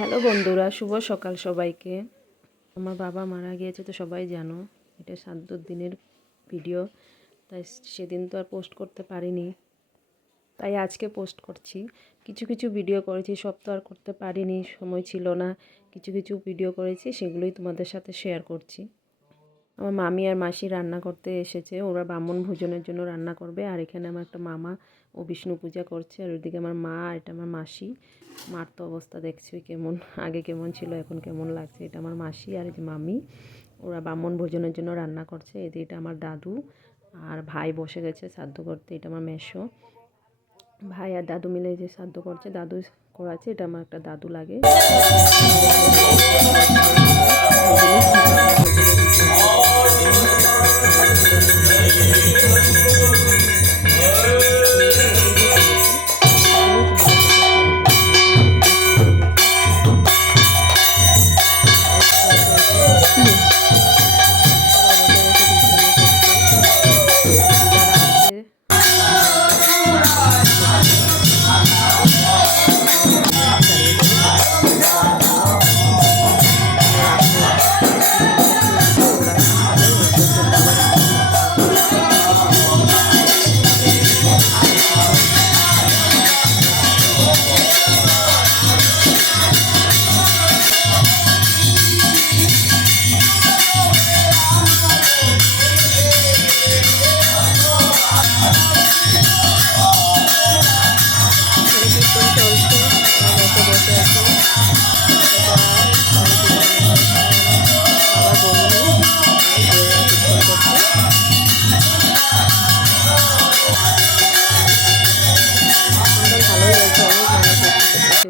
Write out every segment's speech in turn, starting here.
Hello বন্ধুরা, শুভ সকাল সবাইকে। আমার বাবা মারা গিয়েছে তো সবাই জানো, এটা 7 দিনের ভিডিও। তাই সেদিন তো আর পোস্ট করতে পারিনি, তাই আজকে পোস্ট করছি। কিছু কিছু ভিডিও করেছি, সব তো আর করতে পারিনি, সময় ছিল না। কিছু কিছু ভিডিও করেছি, সেগুলোই তোমাদের সাথে শেয়ার করছি। আমার মামি আর মাসি রান্না করতে এসেছে, ওরা ব্রাহ্মণ ভোজনের জন্য রান্না করবে। আর এখানে আমার একটা মামা ও বিষ্ণু পূজা করছে, আর ওইদিকে আমার মা, আর এটা আমার মাসি। মার তো অবস্থা দেখছি কেমন, আগে কেমন ছিল এখন কেমন লাগছে। এটা আমার মাসি আর এই যে মামি, ওরা ব্রাহ্মণ ভোজনের জন্য রান্না করছে। এদিকে এটা আমার দাদু, আর ভাই বসে গেছে শ্রাদ্ধ করতে। এটা আমার মেসো ভাই আর দাদু মিলে যে শ্রাদ্ধ করছে, দাদু করাচ্ছে। এটা আমার একটা দাদু লাগে।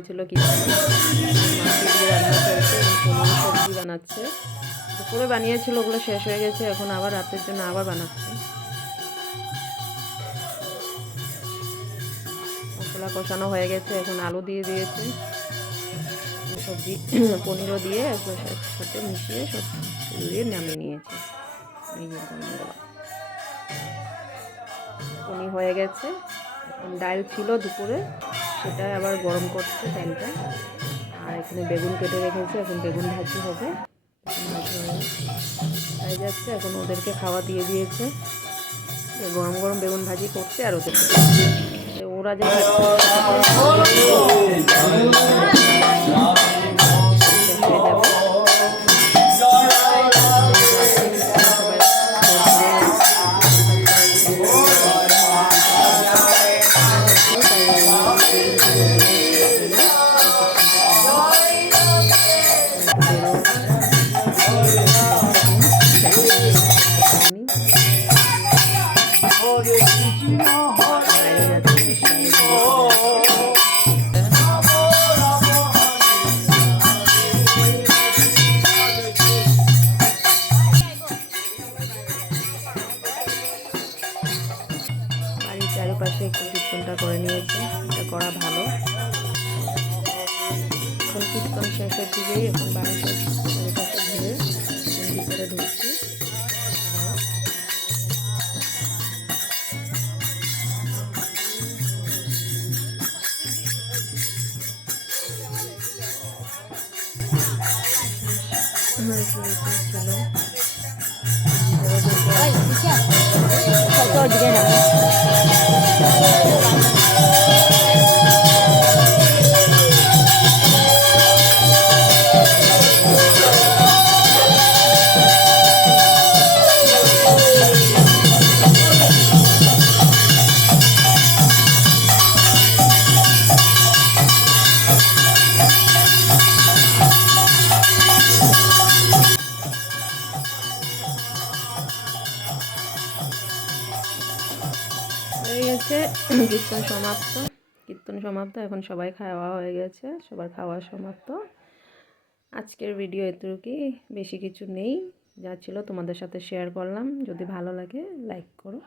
ছিল কি মাছ দিয়ে রান্না চলছে এবং পনির সবজি বানাচ্ছে। দুপুরে বানিয়েছিল, ওগুলো শেষ হয়ে গেছে, এখন আবার রাতের জন্য আবার বানাচ্ছে। মশলা কষানো হয়ে গেছে, এখন আলু দিয়ে দিয়েছে, সবজি পনিরও দিয়ে সাথে মিশিয়ে সব দিয়ে নামিয়ে নিয়েছে। এই যে পনির হয়ে গেছে। এখন ডাল ছিল দুপুরে, সেটা আবার গরম করছে ডালটা। আর এখানে বেগুন কেটে রেখেছে, এখন বেগুন ভাজি হবে। হয়ে যাচ্ছে, এখন ওদেরকে খাওয়া দিয়ে দিয়েছে। গরম গরম বেগুন ভাজি করছে, আর ওদেরকে ওরা যে চারপাশে একটু কীর্তনটা করে নিয়েছে, এটা করা ভালো। এখন কীর্তন শেষের দিকেই এখন বাড়িতে চারিপাশে ঘুরে ভিতরে ঢুকছি। হয়ে গেছে কীর্তন সমাপ্ত। এখন সবাই খাওয়া হয়ে গেছে, সবার খাওয়া সমাপ্ত। আজকের ভিডিও এতটুকুই, বেশি কিছু নেই, যা ছিল তোমাদের সাথে শেয়ার করলাম। যদি ভালো লাগে লাইক করো।